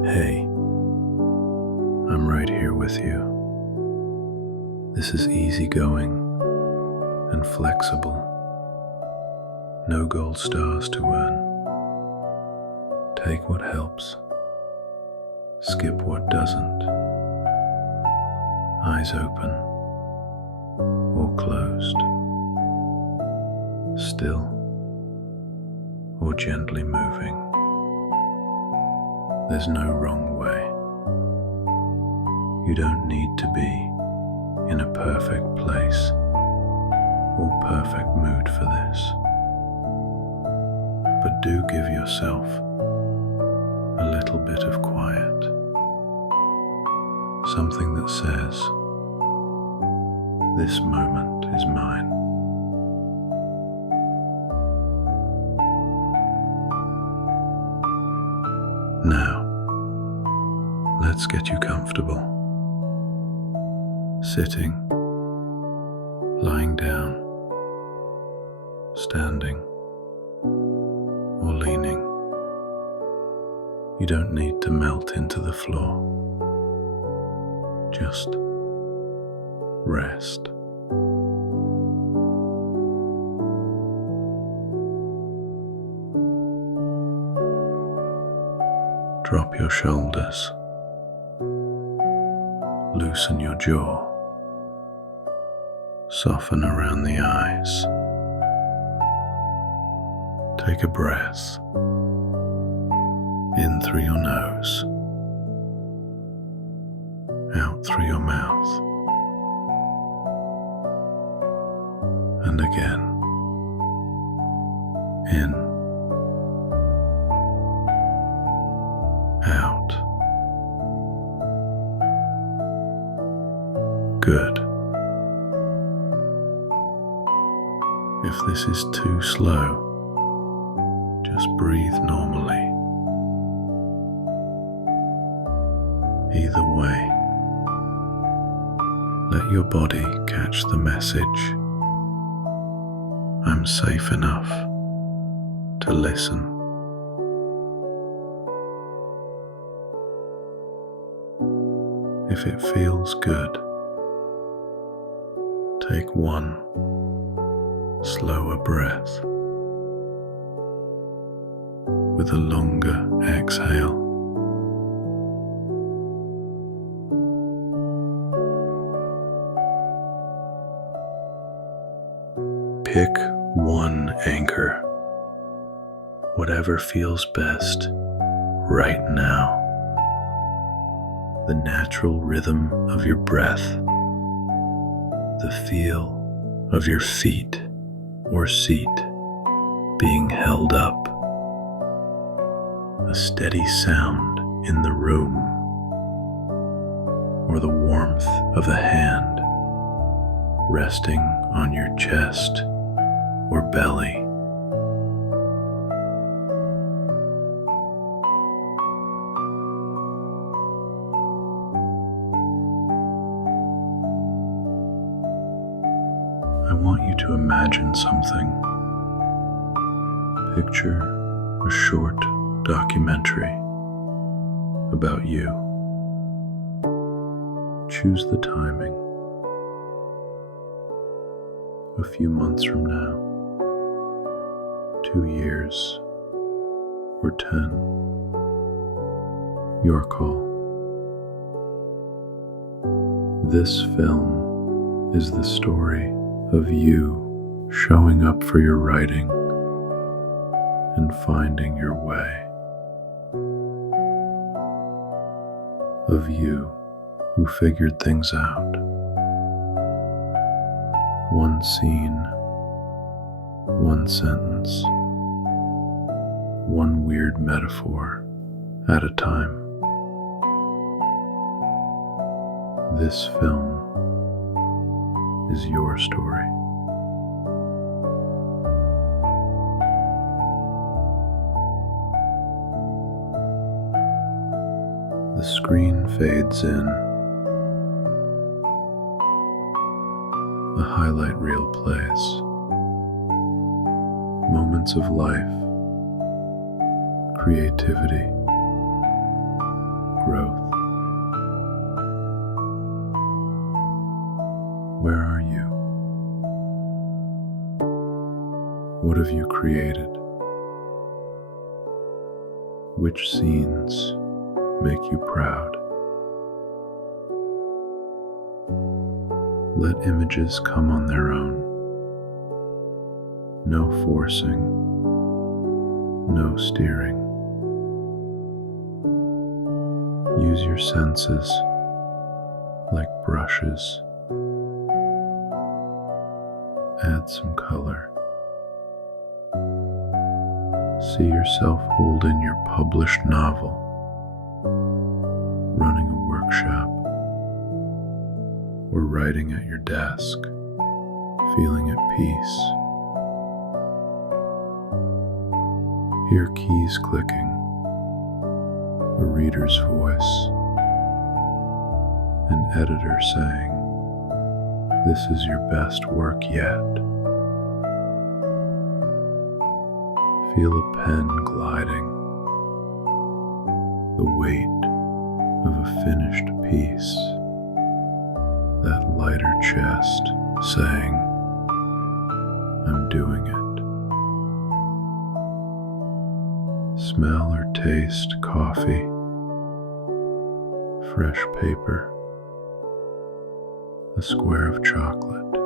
Hey, I'm right here with you. This is easygoing and flexible. No gold stars to earn. Take what helps. Skip what doesn't. Eyes open or closed. Still or gently moving. There's no wrong way. You don't need to be in a perfect place or perfect mood for this. But do give yourself a little bit of quiet. Something that says, this moment is mine. Now, let's get you comfortable. Sitting, lying down, standing, or leaning. You don't need to melt into the floor. Just rest. Drop your shoulders. Loosen your jaw. Soften around the eyes. Take a breath. In through your nose. Out through your mouth. And again. In. Out. Good. If this is too slow, just breathe normally. Either way, let your body catch the message. I'm safe enough to listen. If it feels good, take one slower breath with a longer exhale. Pick one anchor, whatever feels best right now. The natural rhythm of your breath, the feel of your feet or seat being held up, a steady sound in the room, or the warmth of a hand resting on your chest or belly. I want you to imagine something. Picture a short documentary about you. Choose the timing. A few months from now, 2 years, or 10. Your call. This film is the story of you showing up for your writing and finding your way. Of you who figured things out. One scene, one sentence, one weird metaphor at a time. This film is your story. The screen fades in. The highlight reel plays. Moments of life, creativity, growth. Where are you? What have you created? Which scenes make you proud? Let images come on their own. No forcing, no steering. Use your senses like brushes. Add some color. See yourself holding your published novel, running a workshop, or writing at your desk, feeling at peace. Hear keys clicking, a reader's voice, an editor saying, "This is your best work yet." Feel a pen gliding, the weight of a finished piece, that lighter chest saying, "I'm doing it." Smell or taste coffee, fresh paper, a square of chocolate,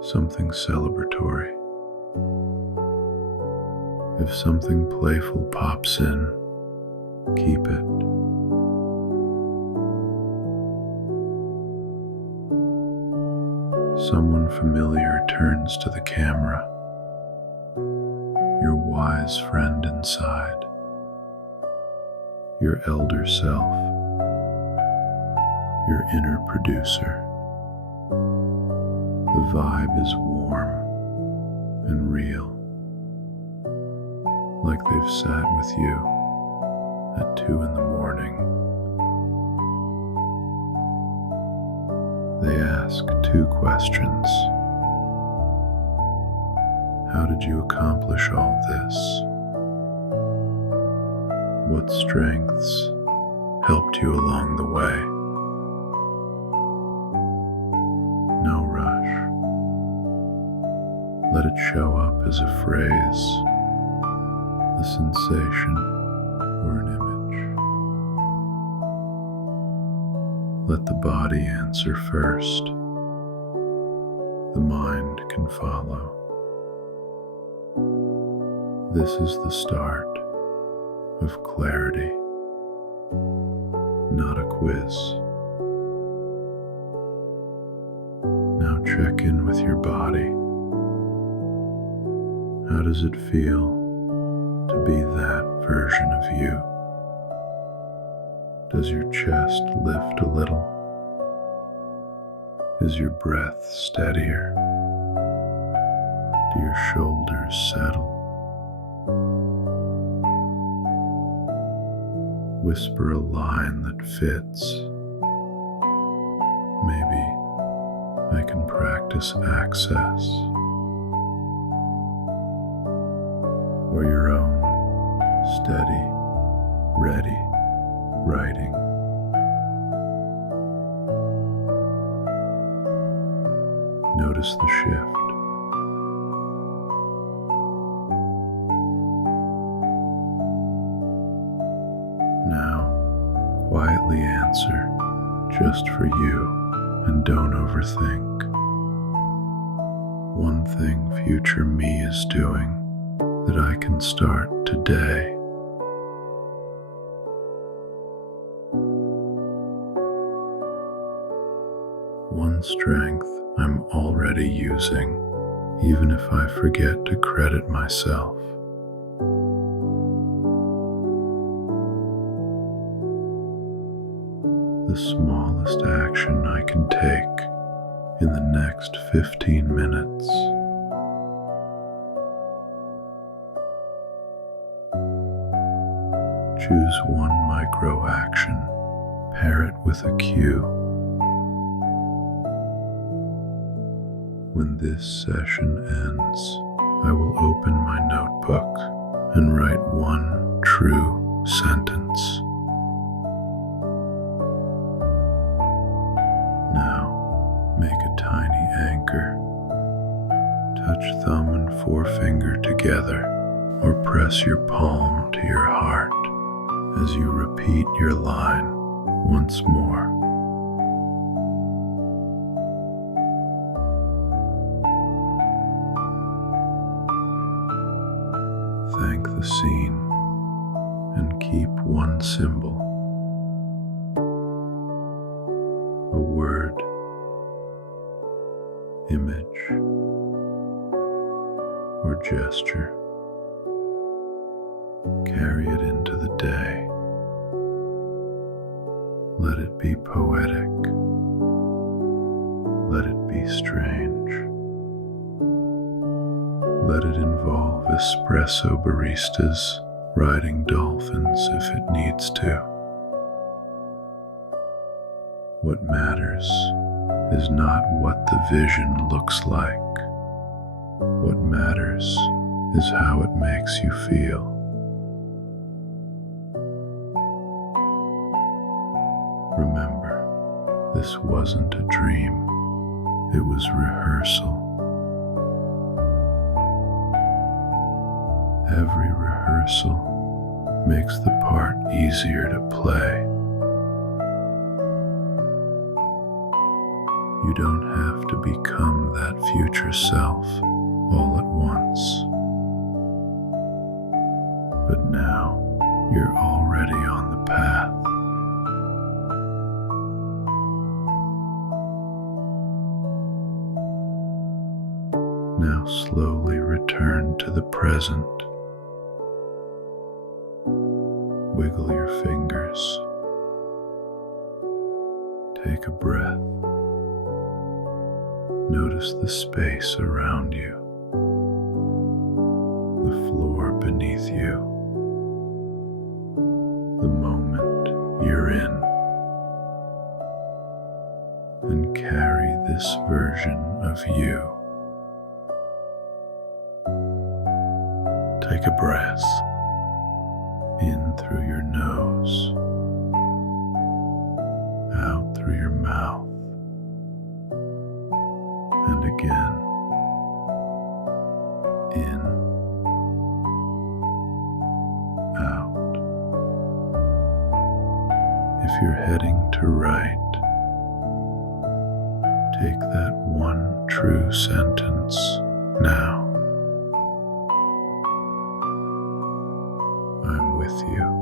something celebratory. If something playful pops in, keep it. Someone familiar turns to the camera, your wise friend inside, your elder self, your inner producer. The vibe is warm and real, like they've sat with you at 2 in the morning. They ask 2 questions. How did you accomplish all this? What strengths helped you along the way? No rush. Let it show up as a phrase, a sensation, or an image. Let the body answer first. The mind can follow. This is the start of clarity, not a quiz. Now check in with your body. How does it feel to be that version of you? Does your chest lift a little? Is your breath steadier? Do your shoulders settle? Whisper a line that fits. Maybe I can practice access. Or your own steady, ready writing. Notice the shift. Now, quietly answer just for you and don't overthink. One thing future me is doing that I can start today. One strength I'm already using, even if I forget to credit myself. The smallest action I can take in the next 15 minutes. Choose one micro action, pair it with a cue. When this session ends, I will open my notebook and write one true sentence together, or press your palm to your heart as you repeat your line once more. Thank the scene and keep one symbol, a word, image, or gesture. Carry it into the day. Let it be poetic. Let it be strange. Let it involve espresso baristas riding dolphins if it needs to. What matters is not what the vision looks like. What matters is how it makes you feel. Remember, this wasn't a dream, it was rehearsal. Every rehearsal makes the part easier to play. You don't have to become that future self all at once. But now you're already on the path. Now slowly return to the present. Wiggle your fingers. Take a breath. Notice the space around you, the floor beneath you, the moment you're in, and carry this version of you. Take a breath in through your nose, out through your mouth, and again, in, out. If you're heading to right, take that one true sentence now. I'm with you.